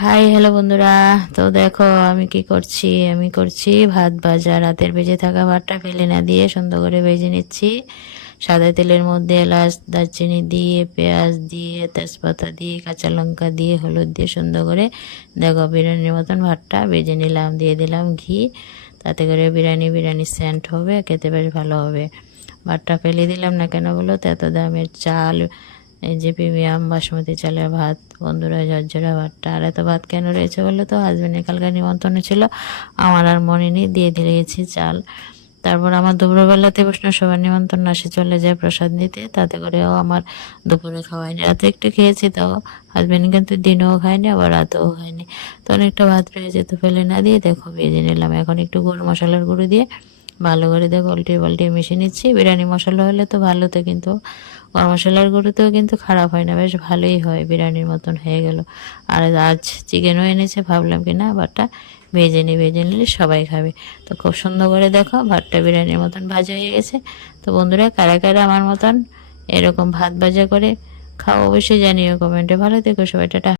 Hi hello বন্ধুরা। তো দেখো আমি কি করছি, আমি করছি ভাত ভাজা। রাতের ভেজে থাকা ভাতটা ফেলে না দিয়ে সুন্দর করে ভেজে নিচ্ছি। সাদা তেলের মধ্যে এলাচ দারচিনি দিয়ে, পেঁয়াজ দিয়ে, তেজপাতা দিয়ে, কাঁচা লঙ্কা দিয়ে, হলুদ দিয়ে সুন্দর করে দেখো বিরিয়ানির মতন ভাতটা ভেজে নিলাম। দিয়ে দিলাম ঘি, তাতে করে বিরিয়ানি সেন্ট হবে, খেতে বেশ ভালো হবে। ভাতটা ফেলে দিলাম না কেন বলো তো, এত দামের চাল, এই যে প্রিমিয়াম বাসমতি চালের ভাত বন্ধুরা, ঝরঝরা ভাতটা। আর এত ভাত কেন রয়েছে বলো তো, হাজব্যান্ডের কালকে নিমন্ত্রণ ছিল, আমার আর মনে নেই, দিয়ে দিয়েছি চাল। তারপর আমার দুপুরবেলাতে বৈষ্ণব সবার নিমন্ত্রণ আসে, চলে যায় প্রসাদ নিতে, তাতে করেও আমার দুপুরে খাওয়াইনি। রাতে একটু খেয়েছি, তাও হাজব্যান্ড কিন্তু দিনেও খায়নি আবার রাতেও খায়নি। তো অনেকটা ভাত রয়েছে, তো ফেলে না দিয়ে দেখো ভেজে নিলাম। এখন একটু গুঁড়ো মশলার গুঁড়ো দিয়ে ভালো করে দেখো উল্টিয়ে পাল্টিয়ে মিশিয়ে নিচ্ছি। বিরিয়ানি মশলা হলে তো ভালো, তো কিন্তু গরম মশলার গুঁড়োতেও কিন্তু খারাপ হয় না, বেশ ভালোই হয়, বিরিয়ানির মতন হয়ে গেল। আর আজ চিকেনও এনেছে, ভাবলাম কি না ভাতটা ভেজে নিলে সবাই খাবে। তো খুব সুন্দর করে দেখো ভাতটা বিরিয়ানির মতন ভাজা হয়ে গেছে। তো বন্ধুরা, কারা কারা আমার মতন এরকম ভাত ভাজা করে খাও অবশ্যই জানিও কমেন্টে। ভালো থেকো সবাই, টাটা।